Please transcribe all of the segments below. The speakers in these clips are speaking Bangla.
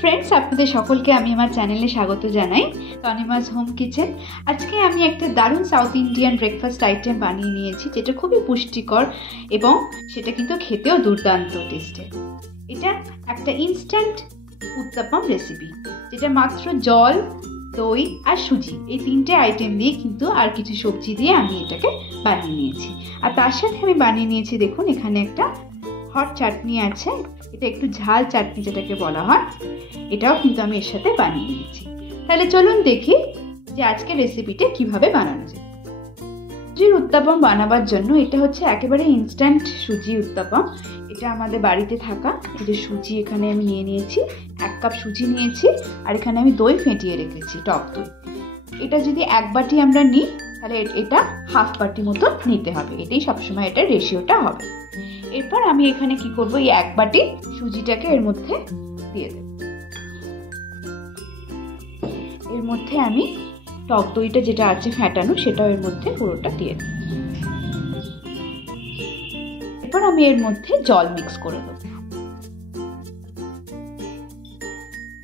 फ्रेंड्स आपनादेर सकलके आमी आमार चैनेले स्वागत जानाई तनिमाज होम किचेन। आज के आमी एकटा दारुण साउथ इंडियान ब्रेकफास्ट आइटेम बानिये नियेछि जेटा खुबই पुष्टिकर एबं सेटा किन्तु खेतेও दुर्दान्त टेस्टेर। एटा एकटा इन्स्टैंट उत्तपम रेसिपि जेटा मात्र जल दई और सुजी এই তিনটে আইটেম দিয়ে কিন্তু আর কিছু সবজি দিয়ে আমি এটাকে বানিয়ে নিয়েছি। আর তার সাথে আমি বানিয়ে নিয়েছি দেখুন এখানে একটা হট চাটনি আছে, এটা একটু ঝাল চাটনি যেটাকে বলা হয়, এটাও কিন্তু আমি এর সাথে বানিয়ে নিয়েছি। তাহলে চলুন দেখি যে আজকে রেসিপিটা কিভাবে বানানো যায়। সুজির উত্তপম বানাবার জন্য এটা হচ্ছে একেবারে ইনস্ট্যান্ট সুজি উত্তপম। এটা আমাদের বাড়িতে থাকা এই যে সুজি এখানে আমি নিয়ে নিয়েছি, 1 কাপ সুজি নিয়েছি আর এখানে আমি দই ফেটিয়ে রেখেছি, টক দই। এটা যদি 1 বাটি আমরা নিই তাহলে এটা হাফ বাটি মতো নিতে হবে, এটাই সবসময় এটার রেশিওটা হবে। এরপর আমি এখানে কি করব, এই 1 বাটি সুজিটাকে এর মধ্যে দিয়ে দেব। এর মধ্যে আমি টক দইটা যেটা আছে ফেটানো সেটাও এর মধ্যে পুরোটা দিয়ে দেব। এরপর আমি এর মধ্যে জল মিক্স করে দেব।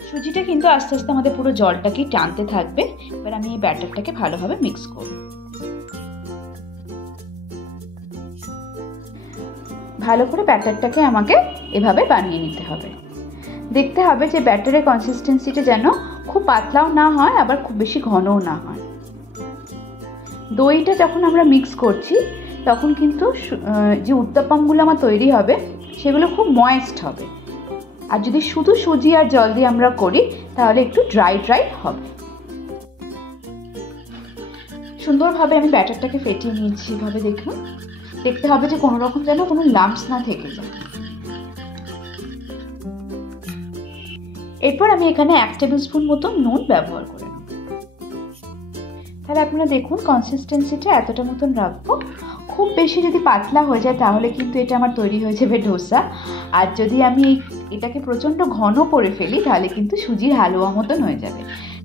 সুজিটা কিন্তু আস্তে আস্তে আমাদের পুরো জলটাকে টানতে থাকবে। এবার আমি এই ব্যাটারটাকে ভালোভাবে মিক্স করব। ভালো করে ব্যাটারটাকে আমাকে এভাবে বানিয়ে নিতে হবে। দেখতে হবে যে ব্যাটারের কনসিস্টেন্সিটা যেন খুব পাতলাও না হয় আবার খুব বেশি ঘনও না হয়। দইটা যখন আমরা মিক্স করছি তখন কিন্তু যে উত্তপমগুলো আমার তৈরি হবে সেগুলো খুব ময়েস্ট হবে। আর যদি শুধু সুজি আর জল দিয়ে আমরা করি তাহলে একটু ড্রাই ড্রাই হবে। সুন্দরভাবে আমি ব্যাটারটাকে ফেটিয়ে নিয়েছি। এভাবে দেখুন, দেখতে হবে যে কোনো রকম যেন কোনো লাম্পস না থেকে যায়। এরপর আমি এখানে 1 টেবিল স্পুন মতো নুন ব্যবহার করে নেব। তাহলে আপনারা দেখুন কনসিস্টেন্সিটা এতটা মতন রাখবো। খুব বেশি যদি পাতলা হয়ে যায় তাহলে কিন্তু এটা আমার তৈরি হয়ে যাবে ডোসা। আর যদি আমি এটাকে প্রচণ্ড ঘন করে ফেলি তাহলে কিন্তু সুজির হালুয়া মতন হয়ে যাবে।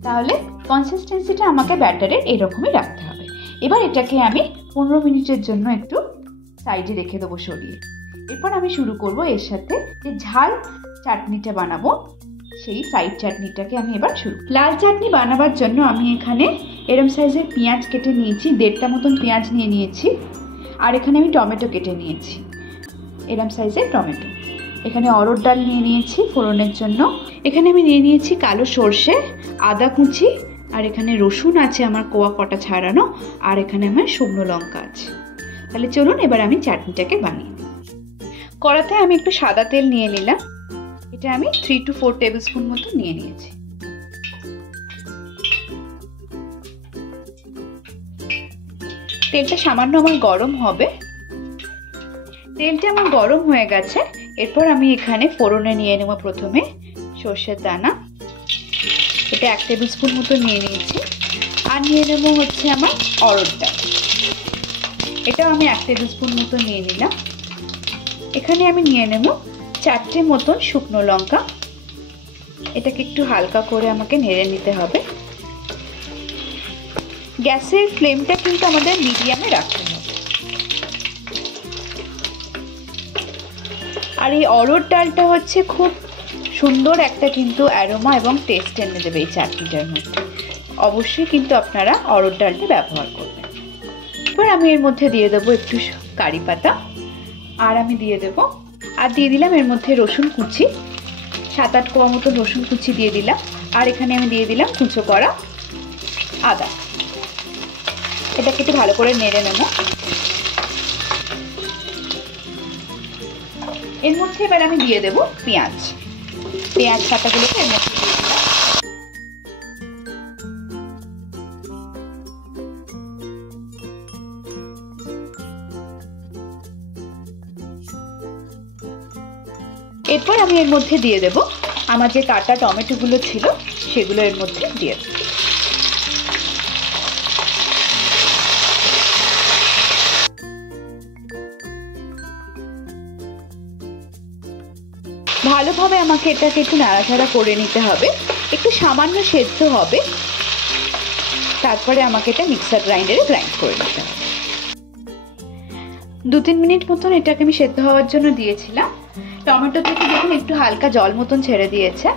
তাহলে কনসিস্টেন্সিটা আমাকে ব্যাটারের এরকমই রাখতে হবে। এবার এটাকে আমি 15 মিনিটের জন্য একটু সাইডে রেখে দেবো সরিয়ে। এরপর আমি শুরু করব এর সাথে যে ঝাল চাটনিটা বানাবো, সেই সাইড চাটনিটাকে আমি এবার শুরু। লাল চাটনি বানাবার জন্য আমি এখানে এরম সাইজের পেঁয়াজ কেটে নিয়েছি, 1.5টা মতন পেঁয়াজ নিয়ে নিয়েছি। আর এখানে আমি টমেটো কেটে নিয়েছি, এরম সাইজের টমেটো। এখানে অরহর ডাল নিয়ে নিয়েছি ফোড়নের জন্য। এখানে আমি নিয়ে নিয়েছি কালো সর্ষে, আদা কুচি, আর এখানে রসুন আছে আমার কোয়া কটা ছাড়ানো, আর এখানে আমার শুকনো লঙ্কা আছে। তাহলে চলুন এবার আমি চাটনিটাকে বানিয়ে নিই। কড়াতে আমি একটু সাদা তেল নিয়ে নিলাম, এটা আমি 3 to 4 টেবিল স্পুন মতো নিয়ে নিয়েছি। তেলটা সামান্য আমার গরম হবে। তেলটা আমার গরম হয়ে গেছে। এরপর আমি এখানে ফোড়নে নিয়ে নেব প্রথমে সর্ষের দানা, এটা 1 টেবিল স্পুন মতো নিয়ে নিয়েছি। আর নিয়ে নেব হচ্ছে আমার অরহর ডাল, এটাও আমি 1 টেবিল স্পুন মতো নিয়ে নিলাম। এখানে আমি নিয়ে নেব 4টে মতন শুকনো লঙ্কা, এটাকে একটু হালকা করে আমাকে নেড়ে নিতে হবে। গ্যাসের ফ্লেমটা কিন্তু আমাদের মিডিয়ামে রাখতে হবে। আর এই অরহর ডালটা হচ্ছে খুব সুন্দর একটা কিন্তু অ্যারোমা এবং টেস্ট এনে দেবে এই চাটনিটার মধ্যে। অবশ্যই কিন্তু আপনারা অরহর ডালটা ব্যবহার করবেন। এবার আমি এর মধ্যে দিয়ে দেবো একটু কারি পাতা, আর আমি দিয়ে দেবো আর দিয়ে দিলাম এর মধ্যে রসুন কুচি, 7-8 কোয়া মতো রসুন কুচি দিয়ে দিলাম। আর এখানে আমি দিয়ে দিলাম কুচো করা আদা। এটাকে একটু ভালো করে নেড়ে নেব। এর মধ্যে এবার আমি দিয়ে দেব পেঁয়াজ পাতাগুলোকে এর মধ্যে দিয়ে দিলাম। এরপর আমি এর মধ্যে দিয়ে দেব আমার যে কাটা টমেটোগুলো ছিল সেগুলো এর মধ্যে দিয়ে দেব। ভালোভাবে আমাকে এটাকে একটু নাড়াচাড়া করে নিতে হবে, একটু সামান্য সেদ্ধ হবে। তারপরে আমাকে এটা মিক্সার গ্রাইন্ডারে গ্রাইন্ড করে নিতে হবে। 2-3 মিনিট মতন এটাকে আমি সেদ্ধ হওয়ার জন্য দিয়েছিলাম। টমেটো থেকে দেখুন একটু হালকা জল মতন ছেড়ে দিয়েছে।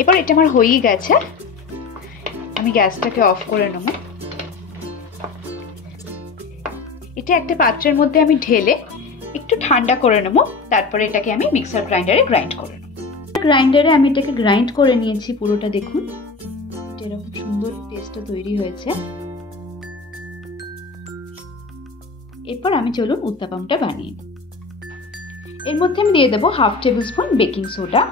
এবার এটা আমার হয়েই গেছে, আমি গ্যাসটাকে অফ করে নেব। এটা একটা পাত্রের মধ্যে আমি ঢেলে একটু ঠান্ডা করে নেব, তারপরে এটাকে আমি মিক্সার গ্রাইন্ডারে গ্রাইন্ড করে নেব। গ্রাইন্ডারে আমি এটাকে গ্রাইন্ড করে নিয়েছি পুরোটা, দেখুন এরকম সুন্দর টেস্টটা তৈরি হয়েছে। এরপর আমি চলুন উত্তাপামটা বানিয়ে নিই। এর মধ্যে আমি দিয়ে দেবো 1/2 tablespoon baking soda,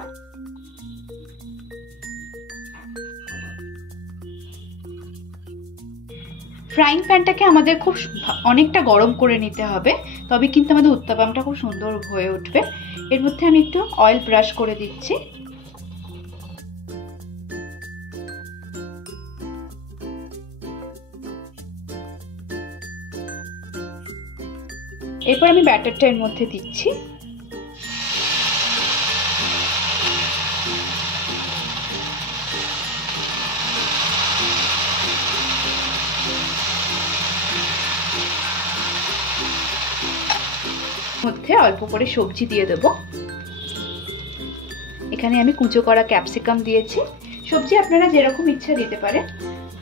frying প্যানটাকে আমাদের খুব অনেকটা গরম করে নিতে হবে, তবে কিন্তু আমাদের উত্তাপামটা খুব সুন্দর হয়ে উঠবে। এর মধ্যে আমি একটু অয়েল ব্রাশ করে দিচ্ছি। এরপর আমি ব্যাটারটা এর মধ্যে দিচ্ছি। মধ্যে অল্প করে সবজি দিয়ে দেব। এখানে আমি কুচো করা ক্যাপসিকাম দিয়েছি, সবজি আপনারা যেরকম ইচ্ছা দিতে পারেন।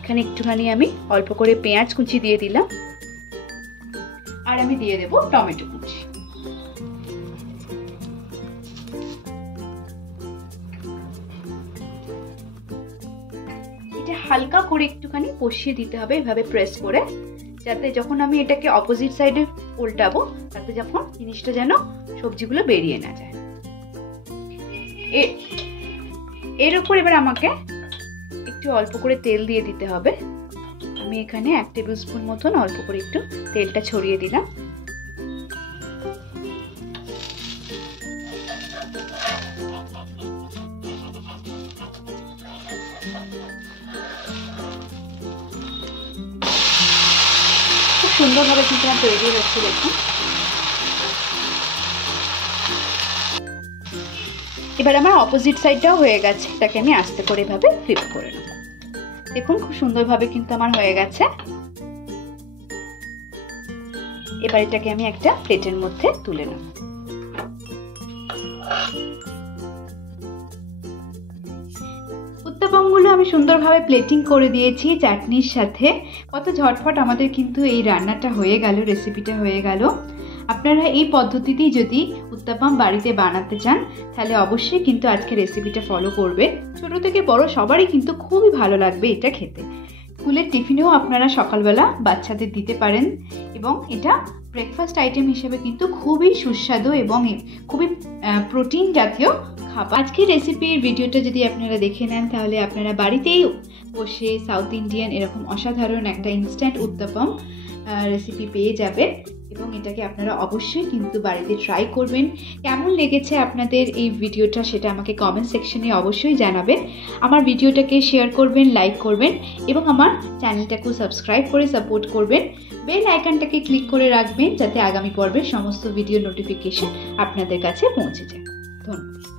এখানে একটুখানি আমি অল্প করে পেঁয়াজ কুচি দিয়ে দিলাম, আর আমি দিয়ে দেব টমেটো কুচি। এটা হালকা করে একটুখানি কষিয়ে দিতে হবে, এভাবে প্রেস করে, যাতে যখন আমি এটাকে অপোজিট সাইডে উল্টাবো তাতে যখন জিনিসটা যেন সবজিগুলো বেরিয়ে না যায়। এর উপর এবার আমাকে একটু অল্প করে তেল দিয়ে দিতে হবে। আমি এখানে 1 টেবিল স্পুন মতন অল্প করে একটু তেলটা ছড়িয়ে দিলাম। খুব সুন্দরভাবে কিন্তু আমার তৈরি হচ্ছে, দেখুন। এবার আমার অপোজিট সাইডটাও হয়ে গেছে, এটাকে আমি আস্তে করে এভাবে ফ্লিপ করে নেব। দেখুন খুব সুন্দরভাবে কিন্তু আমার হয়ে গেছে। এবার এটাকে আমি একটা প্লেটের মধ্যে তুলে নেব। উত্তাপামগুলো আমি সুন্দরভাবে প্লেটিং করে দিয়েছি চাটনির সাথে। কত ঝটফট আমাদের কিন্তু এই রান্নাটা হয়ে গেল, রেসিপিটা হয়ে গেল। আপনারা এই পদ্ধতিতেই যদি উত্তাপাম বাড়িতে বানাতে চান তাহলে অবশ্যই কিন্তু আজকে রেসিপিটা ফলো করবেন। ছোট থেকে বড় সবারই কিন্তু খুবই ভালো লাগবে এটা খেতে। স্কুলের টিফিনেও আপনারা সকালবেলা বাচ্চাদের দিতে পারেন, এবং এটা ব্রেকফাস্ট আইটেম হিসেবে কিন্তু খুবই সুস্বাদু এবং খুবই প্রোটিন জাতীয় খাবার। আজকের রেসিপির ভিডিওটা যদি আপনারা দেখে নেন তাহলে আপনারা বাড়িতেই বসে সাউথ ইন্ডিয়ান এরকম অসাধারণ একটা ইনস্ট্যান্ট উত্তাপাম রেসিপি পেয়ে যাবেন, এবং এটাকে আপনারা অবশ্যই কিন্তু বাড়িতে ট্রাই করবেন। কেমন লেগেছে আপনাদের এই ভিডিওটা সেটা আমাকে কমেন্ট সেকশনে অবশ্যই জানাবেন। আমার ভিডিওটাকে শেয়ার করবেন, লাইক করবেন, এবং আমার চ্যানেলটাকেও সাবস্ক্রাইব করে সাপোর্ট করবেন। বেল আইকনটাকে ক্লিক করে রাখবেন যাতে আগামী পর্বের সমস্ত ভিডিও নোটিফিকেশন আপনাদের কাছে পৌঁছে যায়। ধন্যবাদ।